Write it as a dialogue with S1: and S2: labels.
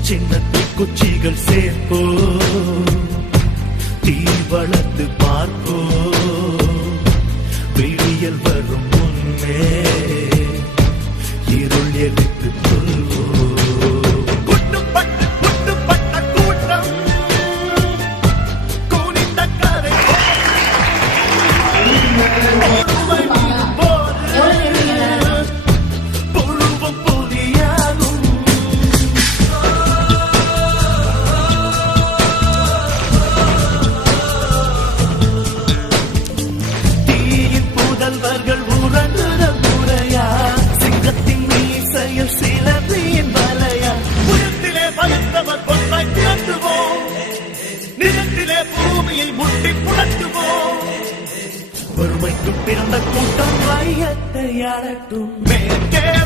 S1: சின்ன குச்சிகள் சேர்ப்போ? தீ வளர்த்து பார்ப்போ? விழியல் வரும் முன்னே உறங்குற முறையா சிங்கத்தின் மீசையில் சிலந்தியின் வலையா? புயத்திலே பயந்தவர் பொன்னை திரட்டுவோம். நிலத்திலே பூமியை முட்டி புரட்டுவோம். பிறந்த கூட்டம் வையத்தை அழட்டும் மேற்கே